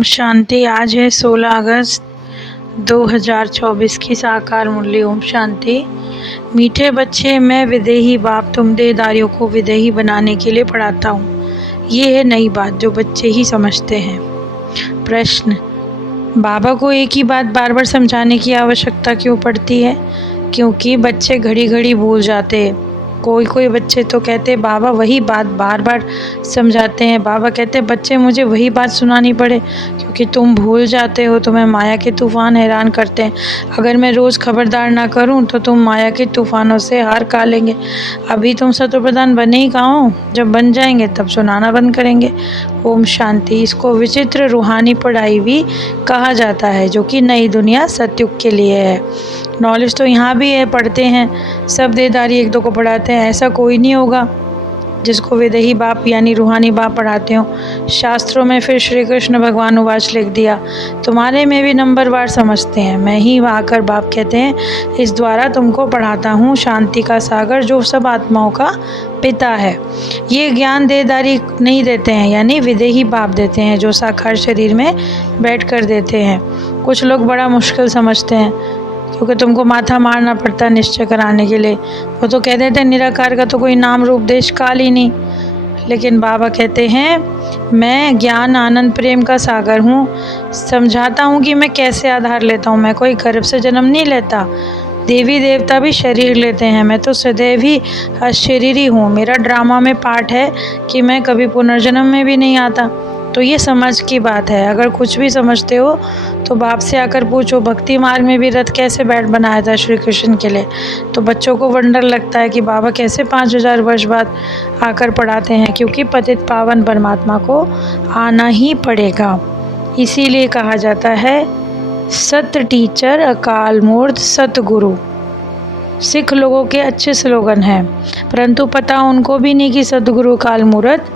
ओम शांति। आज है 16 अगस्त 2024 की साकार मुरली। ओम शांति। मीठे बच्चे, मैं विदेही बाप तुम देहधारियों को विदेही बनाने के लिए पढ़ाता हूँ। ये है नई बात जो बच्चे ही समझते हैं। प्रश्न: बाबा को एक ही बात बार बार समझाने की आवश्यकता क्यों पड़ती है? क्योंकि बच्चे घड़ी घड़ी भूल जाते हैं। कोई बच्चे तो कहते हैं बाबा वही बात बार बार समझाते हैं। बाबा कहते हैं बच्चे मुझे वही बात सुनानी पड़े क्योंकि तुम भूल जाते हो, तुम्हें माया के तूफान हैरान करते हैं। अगर मैं रोज़ खबरदार ना करूं तो तुम माया के तूफानों से हार खा लेंगे। अभी तुम सतोप्रधान बने ही कहाँ हो, जब बन जाएंगे तब सुनाना बंद करेंगे। ओम शांति। इसको विचित्र रूहानी पढ़ाई भी कहा जाता है जो कि नई दुनिया सतयुग के लिए है। नॉलेज तो यहाँ भी है, पढ़ते हैं, सब देहधारी एक दो को पढ़ाते हैं। ऐसा कोई नहीं होगा जिसको विदेही बाप यानी रूहानी बाप पढ़ाते हो। शास्त्रों में फिर श्री कृष्ण भगवान उवाच लिख दिया, तुम्हारे में भी नंबरवार समझते हैं। मैं ही आकर बाप कहते हैं इस द्वारा तुमको पढ़ाता हूँ शांति का सागर जो सब आत्माओं का पिता है। ये ज्ञान देहधारी नहीं देते हैं, यानी विदेही बाप देते हैं जो साकार शरीर में बैठ कर देते हैं। कुछ लोग बड़ा मुश्किल समझते हैं क्योंकि तुमको माथा मारना पड़ता है निश्चय कराने के लिए। वो तो कह देते हैं निराकार का तो कोई नाम रूप देश काल ही नहीं। लेकिन बाबा कहते हैं मैं ज्ञान आनंद प्रेम का सागर हूँ, समझाता हूँ कि मैं कैसे आधार लेता हूँ। मैं कोई गर्भ से जन्म नहीं लेता, देवी देवता भी शरीर लेते हैं। मैं तो सदैव ही अशरीरी हूँ। मेरा ड्रामा में पार्ट है कि मैं कभी पुनर्जन्म में भी नहीं आता। तो ये समझ की बात है। अगर कुछ भी समझते हो तो बाप से आकर पूछो भक्ति मार्ग में भी रथ कैसे बैठ बनाया था श्री कृष्ण के लिए। तो बच्चों को वंडर लगता है कि बाबा कैसे 5000 वर्ष बाद आकर पढ़ाते हैं, क्योंकि पतित पावन परमात्मा को आना ही पड़ेगा। इसीलिए कहा जाता है सत्य टीचर अकाल मूर्त सतगुरु। सिख लोगों के अच्छे स्लोगन हैं, परंतु पता उनको भी नहीं कि सतगुरु अकाल मूर्त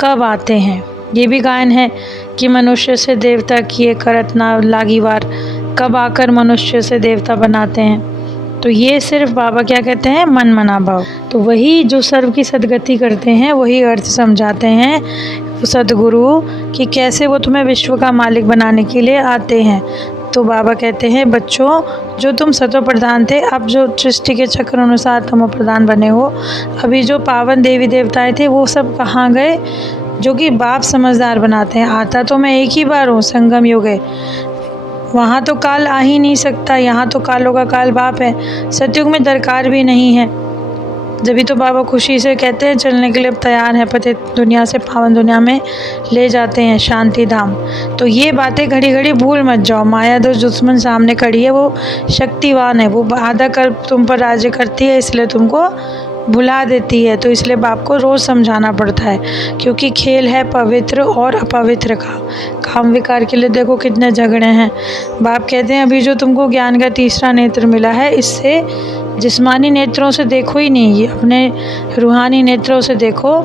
कब आते हैं। ये भी गायन है कि मनुष्य से देवता किए करत ना लागी वार, कब आकर मनुष्य से देवता बनाते हैं। तो ये सिर्फ बाबा क्या कहते हैं, मन मना भाव। तो वही जो सर्व की सदगति करते हैं वही अर्थ समझाते हैं सदगुरु कि कैसे वो तुम्हें विश्व का मालिक बनाने के लिए आते हैं। तो बाबा कहते हैं बच्चों जो तुम सतो प्रधान थे, अब जो सृष्टि के चक्र अनुसार तुम प्रधान बने हो, अभी जो पावन देवी देवताएं थे वो सब कहाँ गए जो कि बाप समझदार बनाते हैं। आता तो मैं एक ही बार हूँ, संगम युग है, वहाँ तो काल आ ही नहीं सकता। यहाँ तो कालों का काल बाप है, सतयुग में दरकार भी नहीं है। जभी तो बाबा खुशी से कहते हैं चलने के लिए तैयार है, पतित दुनिया से पावन दुनिया में ले जाते हैं शांति धाम। तो ये बातें घड़ी घड़ी भूल मत जाओ। माया दो दुश्मन सामने खड़ी है, वो शक्तिवान है, वो आधा कल्प तुम पर राज्य करती है, इसलिए तुमको भुला देती है। तो इसलिए बाप को रोज़ समझाना पड़ता है, क्योंकि खेल है पवित्र और अपवित्र का। काम विकार के लिए देखो कितने झगड़े हैं। बाप कहते हैं अभी जो तुमको ज्ञान का तीसरा नेत्र मिला है, इससे जिस्मानी नेत्रों से देखो ही नहीं, ये अपने रूहानी नेत्रों से देखो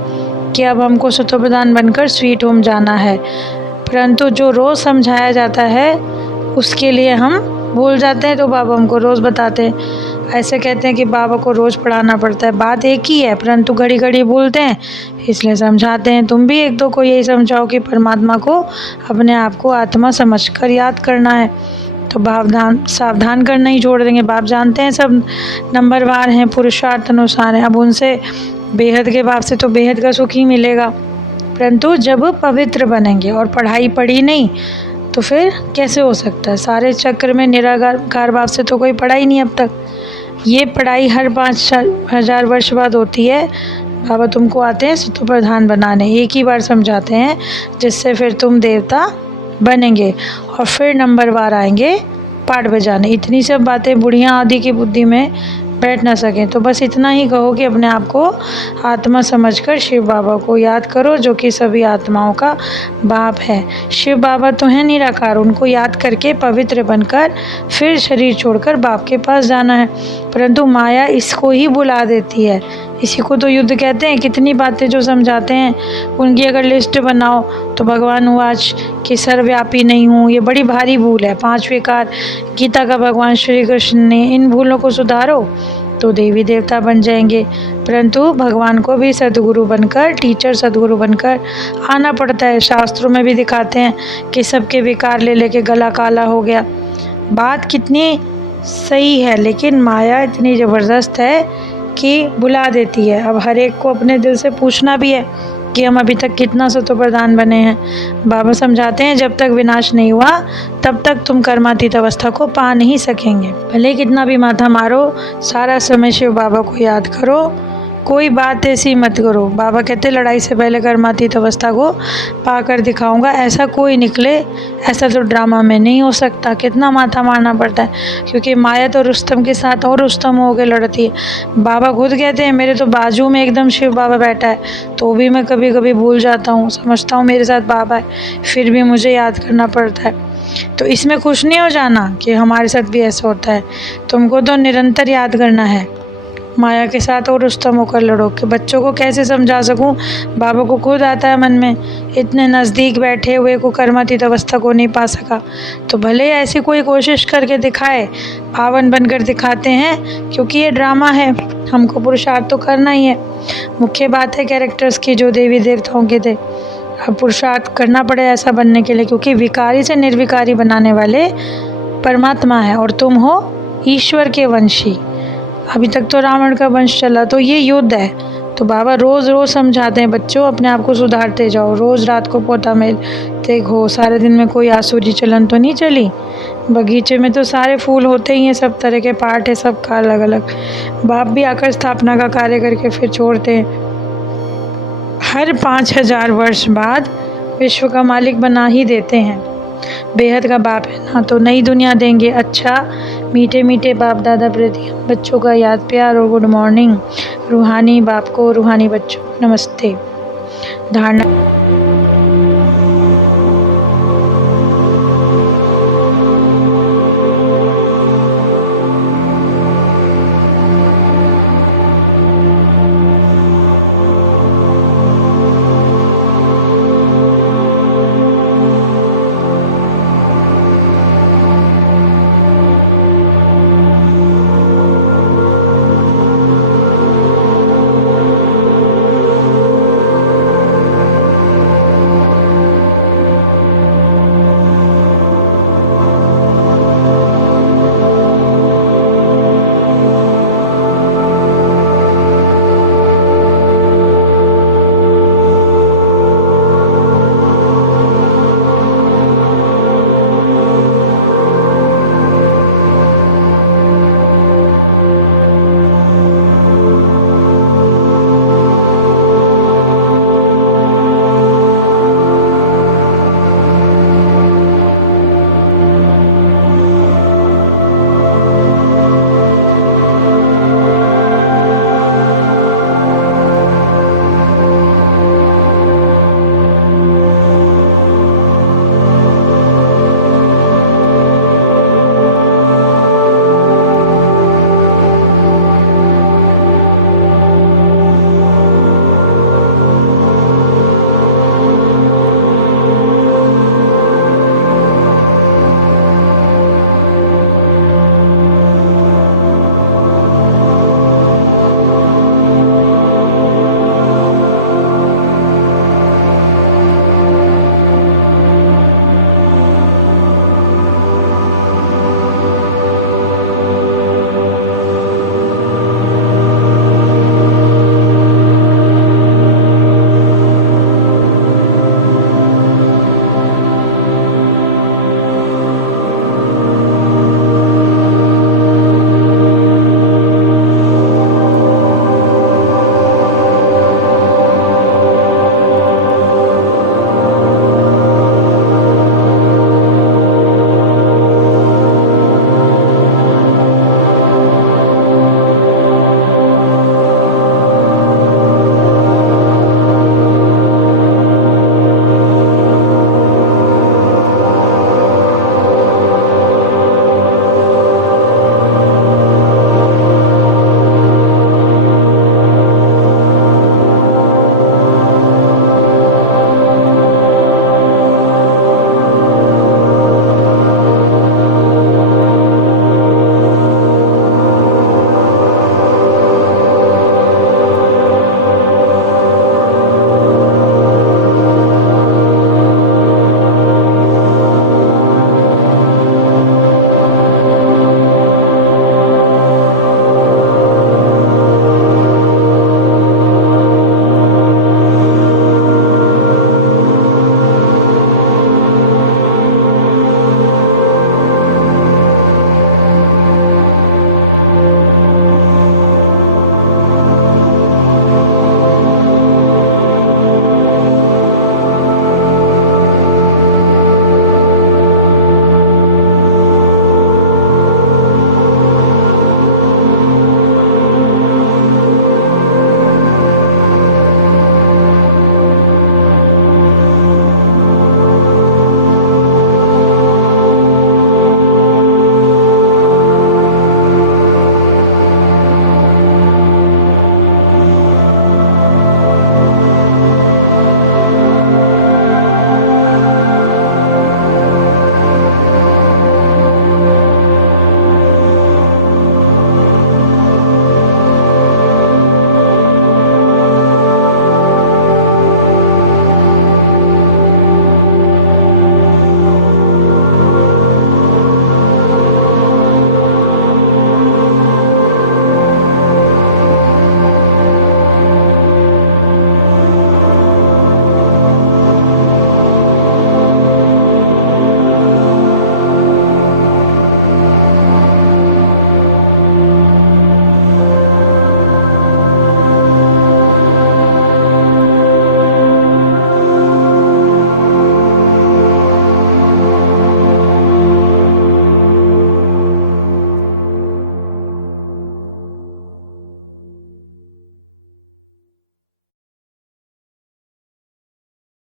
कि अब हमको सतोप्रधान बनकर स्वीट होम जाना है। परंतु जो रोज़ समझाया जाता है उसके लिए हम भूल जाते हैं, तो बाबा हमको रोज़ बताते हैं। ऐसे कहते हैं कि बाबा को रोज़ पढ़ाना पड़ता है, बात एक ही है, परंतु घड़ी घड़ी भूलते हैं, इसलिए समझाते हैं। तुम भी एक दो को यही समझाओ कि परमात्मा को अपने आप को आत्मा समझकर याद करना है। तो सावधान करना ही छोड़ देंगे। बाप जानते हैं सब नंबरवार हैं, पुरुषार्थ अनुसार हैं। अब उनसे बेहद के बाप से तो बेहद का सुख ही मिलेगा, परंतु जब पवित्र बनेंगे और पढ़ाई पढ़ी नहीं तो फिर कैसे हो सकता है। सारे चक्र में निराकार बाप से तो कोई पढ़ाई नहीं अब तक। ये पढ़ाई हर 5000 वर्ष बाद होती है। बाबा तुमको आते हैं सतो प्रधान बनाने, एक ही बार समझाते हैं जिससे फिर तुम देवता बनेंगे और फिर नंबरवार आएंगे पाठ बजाने। इतनी सब बातें बुढ़िया आदि की बुद्धि में बैठ ना सकें, तो बस इतना ही कहो कि अपने आप को आत्मा समझकर शिव बाबा को याद करो जो कि सभी आत्माओं का बाप है। शिव बाबा तो हैं निराकार, उनको याद करके पवित्र बनकर फिर शरीर छोड़कर बाप के पास जाना है। परंतु माया इसको ही बुला देती है। इसी को तो युद्ध कहते हैं। कितनी बातें जो समझाते हैं उनकी अगर लिस्ट बनाओ तो भगवान उवाच कि सर्वव्यापी नहीं हूँ, ये बड़ी भारी भूल है। 5 विकार गीता का भगवान श्री कृष्ण ने, इन भूलों को सुधारो तो देवी देवता बन जाएंगे। परंतु भगवान को भी सद्गुरु बनकर, टीचर सद्गुरु बनकर आना पड़ता है। शास्त्रों में भी दिखाते हैं कि सबके विकार ले लेके गला काला हो गया। बात कितनी सही है, लेकिन माया इतनी ज़बरदस्त है कि बुला देती है। अब हर एक को अपने दिल से पूछना भी है कि हम अभी तक कितना सतो प्रधान बने हैं। बाबा समझाते हैं जब तक विनाश नहीं हुआ तब तक तुम कर्मातीत अवस्था को पा नहीं सकेंगे। भले कितना भी माथा मारो, सारा समय शिव बाबा को याद करो, कोई बात ऐसी मत करो। बाबा कहते लड़ाई से पहले कर्मातीत अवस्था को पाकर दिखाऊंगा। ऐसा कोई निकले, ऐसा तो ड्रामा में नहीं हो सकता। कितना माथा मारना पड़ता है, क्योंकि माया तो रुस्तम के साथ और रुस्तम हो के लड़ती है। बाबा खुद कहते हैं मेरे तो बाजू में एकदम शिव बाबा बैठा है, तो भी मैं कभी कभी भूल जाता हूँ, समझता हूँ मेरे साथ बाबा है, फिर भी मुझे याद करना पड़ता है। तो इसमें खुश नहीं हो जाना कि हमारे साथ भी ऐसा होता है। तुमको तो निरंतर याद करना है, माया के साथ और रुस्तम होकर लड़ो। कि बच्चों को कैसे समझा सकूं, बाबा को खुद आता है मन में, इतने नज़दीक बैठे हुए को कर्मातीत अवस्था को नहीं पा सका, तो भले ऐसी कोई कोशिश करके दिखाए, पावन बनकर दिखाते हैं, क्योंकि ये ड्रामा है। हमको पुरुषार्थ तो करना ही है। मुख्य बात है कैरेक्टर्स की जो देवी देवताओं के थे। अब पुरुषार्थ करना पड़े ऐसा बनने के लिए, क्योंकि विकारी से निर्विकारी बनाने वाले परमात्मा है और तुम हो ईश्वर के वंशी। अभी तक तो रावण का वंश चला, तो ये युद्ध है। तो बाबा रोज़ रोज़ समझाते हैं बच्चों अपने आप को सुधारते जाओ, रोज़ रात को पोता मेलते हो। सारे दिन में कोई आसुरी चलन तो नहीं चली। बगीचे में तो सारे फूल होते ही हैं, सब तरह के पार्ट है, सबका अलग अलग। बाप भी आकर स्थापना का कार्य करके फिर छोड़ते हैं। हर 5000 वर्ष बाद विश्व का मालिक बना ही देते हैं। बेहद का बाप है ना, तो नई दुनिया देंगे। अच्छा मीठे मीठे बाप दादा प्रति बच्चों का याद प्यार और गुड मॉर्निंग। रूहानी बाप को रूहानी बच्चों नमस्ते। धारणा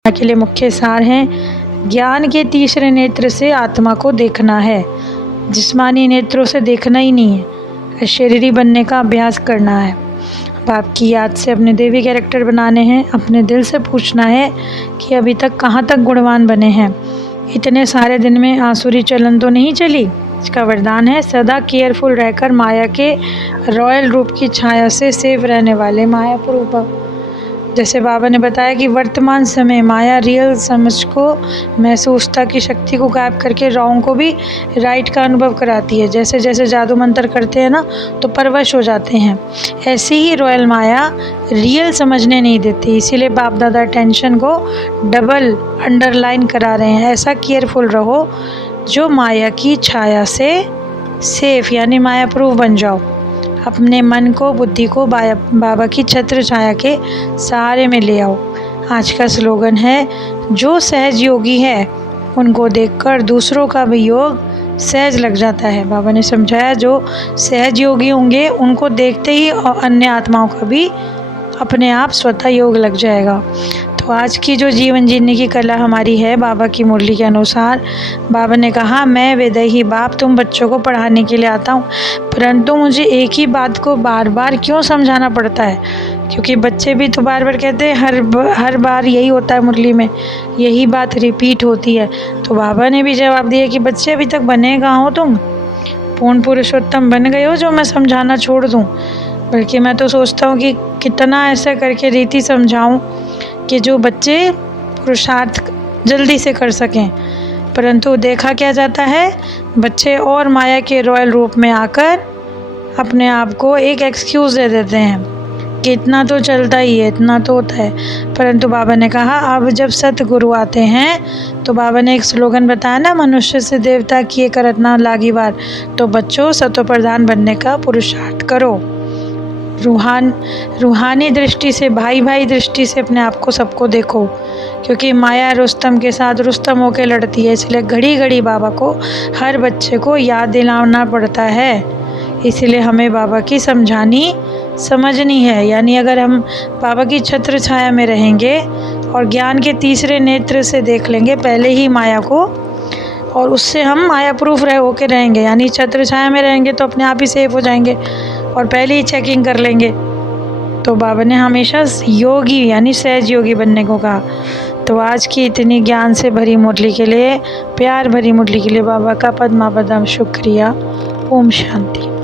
के लिए मुख्य सार हैं। ज्ञान के तीसरे नेत्र से आत्मा को देखना है, जिस्मानी नेत्रों से देखना ही नहीं है, शरीरी बनने का अभ्यास करना है। बाप की याद से अपने देवी कैरेक्टर बनाने हैं। अपने दिल से पूछना है कि अभी तक कहाँ तक गुणवान बने हैं, इतने सारे दिन में आसुरी चलन तो नहीं चली। इसका वरदान है सदा केयरफुल रहकर माया के रॉयल रूप की छाया से सेफ रहने वाले मायापुर भव। जैसे बाबा ने बताया कि वर्तमान समय माया रियल समझ को, महसूसता की शक्ति को गायब करके रॉन्ग को भी राइट का अनुभव कराती है। जैसे जैसे जादू मंत्र करते हैं ना तो परवश हो जाते हैं, ऐसे ही रॉयल माया रियल समझने नहीं देती। इसीलिए बाप दादा टेंशन को डबल अंडरलाइन करा रहे हैं। ऐसा केयरफुल रहो जो माया की छाया से सेफ यानी माया प्रूफ बन जाओ। अपने मन को, बुद्धि को बाबा की छत्र छाया के सहारे में ले आओ। आज का स्लोगन है, जो सहज योगी है उनको देखकर दूसरों का भी योग सहज लग जाता है। बाबा ने समझाया जो सहज योगी होंगे उनको देखते ही और अन्य आत्माओं का भी अपने आप स्वतः योग लग जाएगा। तो आज की जो जीवन जीने की कला हमारी है, बाबा की मुरली के अनुसार बाबा ने कहा, मैं विदेही बाप तुम बच्चों को पढ़ाने के लिए आता हूँ, परंतु मुझे एक ही बात को बार बार क्यों समझाना पड़ता है, क्योंकि बच्चे भी तो बार बार कहते हैं, हर बार यही होता है मुरली में, यही बात रिपीट होती है। तो बाबा ने भी जवाब दिया कि बच्चे अभी तक बने कहाँ हो तुम, पूर्ण पुरुषोत्तम बन गए हो जो मैं समझाना छोड़ दूँ। बल्कि मैं तो सोचता हूँ कि कितना ऐसा करके रीति समझाऊँ कि जो बच्चे पुरुषार्थ जल्दी से कर सकें। परंतु देखा क्या जाता है, बच्चे और माया के रॉयल रूप में आकर अपने आप को एक एक्सक्यूज़ दे देते हैं कि इतना तो चलता ही है, इतना तो होता है। परंतु बाबा ने कहा अब जब सतगुरु आते हैं तो बाबा ने एक स्लोगन बताया ना, मनुष्य से देवता किए करत ना लागी बार। तो बच्चों सतो प्रधान बनने का पुरुषार्थ करो। रूहानी दृष्टि से, भाई भाई दृष्टि से अपने आप को सबको देखो, क्योंकि माया रुस्तम के साथ रुस्तम होकर लड़ती है। इसलिए घड़ी घड़ी बाबा को, हर बच्चे को याद दिलाना पड़ता है। इसलिए हमें बाबा की समझनी है। यानी अगर हम बाबा की छत्र छाया में रहेंगे और ज्ञान के तीसरे नेत्र से देख लेंगे पहले ही माया को, और उससे हम माया प्रूफ होके रहेंगे, यानी छत्र छाया में रहेंगे तो अपने आप ही सेफ हो जाएंगे और पहले ही चेकिंग कर लेंगे। तो बाबा ने हमेशा योगी यानी सहज योगी बनने को कहा। तो आज की इतनी ज्ञान से भरी मुरली के लिए, प्यार भरी मुरली के लिए बाबा का पद्मा पदम शुक्रिया। ओम शांति।